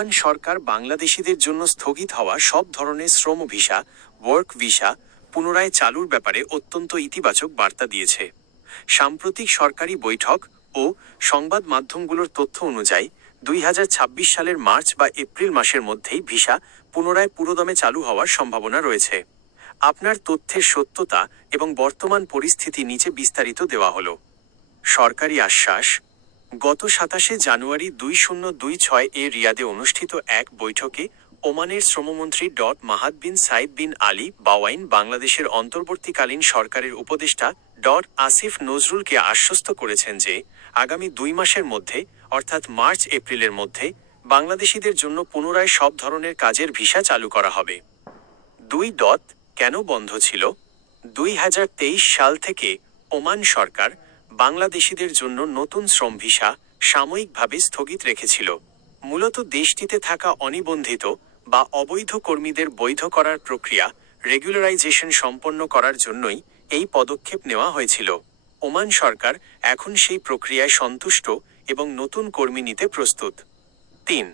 Oman সরকার বাংলাদেশিদের জন্য স্থগিত হওয়া সব ধরনের শ্রম ভিসা, ওয়ার্ক ভিসা পুনরায় চালুর ব্যাপারে অত্যন্ত ইতিবাচক বার্তা দিয়েছে। সাম্প্রতিক সরকারি বৈঠক ও সংবাদ মাধ্যমগুলোর তথ্য অনুযায়ী 2026 সালের মার্চ বা এপ্রিল মাসের মধ্যেই ভিসা পুনরায় পুরোদমে চালু হওয়ার সম্ভাবনা রয়েছে। আপনার তথ্যের সত্যতা এবং বর্তমান পরিস্থিতি নিচে বিস্তারিত দেওয়া হলো। সরকারি আশ্বাস। গত 27 জানুয়ারি 2026 রিয়াদে অনুষ্ঠিত এক বৈঠকে ওমানের শ্রমমন্ত্রী মাহাদ বিন সাইদ বিন আলী বাওয়াইন বাংলাদেশের অন্তর্বর্তীকালীন সরকারের উপদেষ্টা আসিফ নজরুলকে আশ্বস্ত করেছেন যে আগামী 2 মাসের মধ্যে অর্থাৎ মার্চ এপ্রিলের মধ্যে বাংলাদেশিদের জন্য পুনরায় সব ধরনের কাজের ভিসা চালু করা হবে। 2. কেন বন্ধ ছিল? 2023 সাল থেকে ওমান সরকার বাংলাদেশিদের জন্য নতুন শ্রম ভিসা সাময়িকভাবে স্থগিত রেখেছিল। মূলত দেশটিতে থাকা অনিবন্ধিত বা অবৈধ কর্মীদের বৈধ করার প্রক্রিয়া রেগুলারাইজেশন সম্পন্ন করার জন্যই এই পদক্ষেপ নেওয়া হয়েছিল। ওমান সরকার এখন সেই প্রক্রিয়ায় সন্তুষ্ট এবং নতুন কর্মী নিতে প্রস্তুত। 3.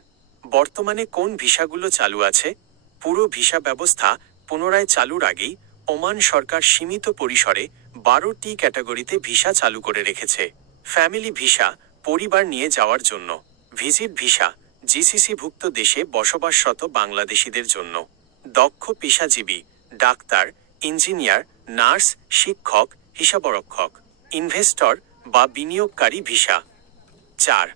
বর্তমানে কোন ভিসাগুলো চালু আছে? পুরো ভিসা ব্যবস্থা পুনরায় চালুর আগেই ওমান সরকার সীমিত পরিসরে 12টি ক্যাটাগরিতে ভিসা চালু করে রেখেছে। ফ্যামিলি ভিসা, পরিবার নিয়ে যাওয়ার জন্য। ভিজিট ভিসা, জিসিসিভুক্ত দেশে বসবাসরত বাংলাদেশিদের জন্য। দক্ষ পেশাজীবী, ডাক্তার, ইঞ্জিনিয়ার, নার্স, শিক্ষক, হিসাবরক্ষক। ইনভেস্টর বা বিনিয়োগকারী ভিসা। 4.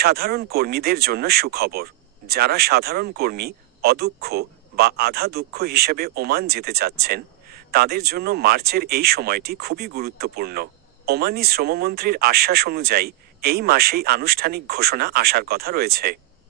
সাধারণ কর্মীদের জন্য সুখবর। যারা সাধারণ কর্মী, অদক্ষ বা আধা দক্ষ হিসেবে ওমান যেতে চাচ্ছেন, তাদের জন্য মার্চের এই সময়টি খুবই গুরুত্বপূর্ণ। ওমানি শ্রমমন্ত্রীর আশ্বাস অনুযায়ী এই মাসেই আনুষ্ঠানিক ঘোষণা আসার কথা রয়েছে।